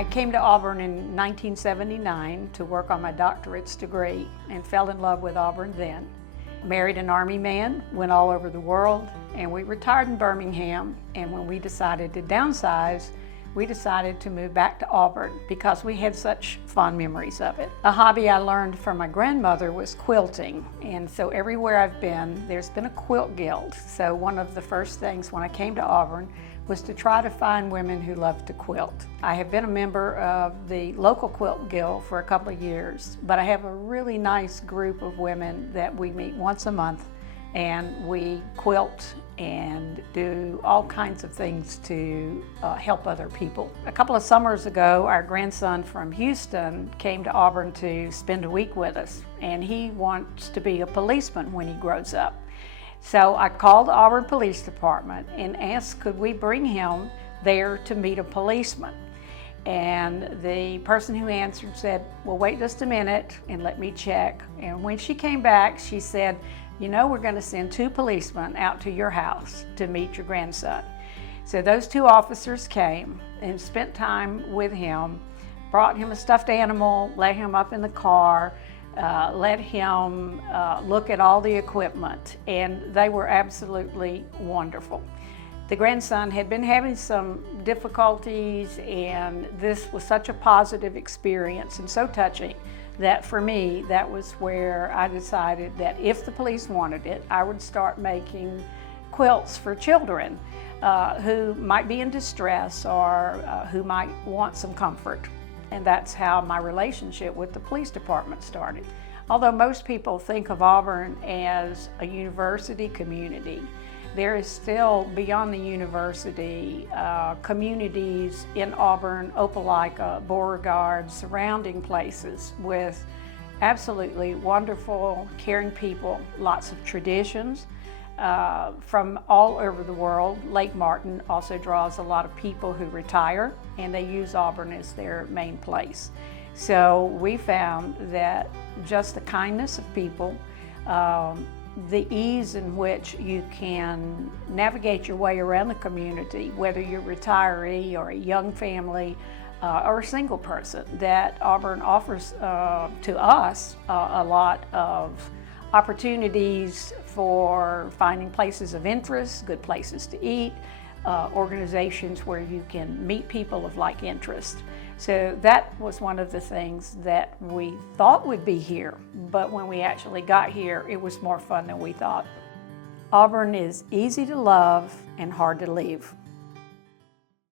I came to Auburn in 1979 to work on my doctorate's degree and fell in love with Auburn then. Married an Army man, went all over the world, and we retired in Birmingham. And when we decided to downsize, we decided to move back to Auburn because we had such fond memories of it. A hobby I learned from my grandmother was quilting, and so everywhere I've been, there's been a quilt guild. So one of the first things when I came to Auburn was to try to find women who loved to quilt. I have been a member of the local quilt guild for a couple of years, but I have a really nice group of women that we meet once a month, and we quilt and do all kinds of things to help other people. A couple of summers ago, our grandson from Houston came to Auburn to spend a week with us, and he wants to be a policeman when he grows up. So I called the Auburn Police Department and asked could we bring him there to meet a policeman. And the person who answered said, well, wait just a minute and let me check. And when she came back, she said, you know, we're going to send 2 policemen out to your house to meet your grandson. So those 2 officers came and spent time with him, brought him a stuffed animal, let him up in the car, let him look at all the equipment, and they were absolutely wonderful. The grandson had been having some difficulties, and this was such a positive experience and so touching that for me, that was where I decided that if the police wanted it, I would start making quilts for children who might be in distress or who might want some comfort. And that's how my relationship with the police department started. Although most people think of Auburn as a university community, there is still, beyond the university, communities in Auburn, Opelika, Beauregard, surrounding places with absolutely wonderful, caring people, lots of traditions from all over the world. Lake Martin also draws a lot of people who retire, and they use Auburn as their main place. So we found that just the kindness of people, the ease in which you can navigate your way around the community, whether you're a retiree or a young family or a single person, that Auburn offers to us a lot of opportunities for finding places of interest, good places to eat, organizations where you can meet people of like interest. So that was one of the things that we thought would be here, but when we actually got here, it was more fun than we thought. Auburn is easy to love and hard to leave.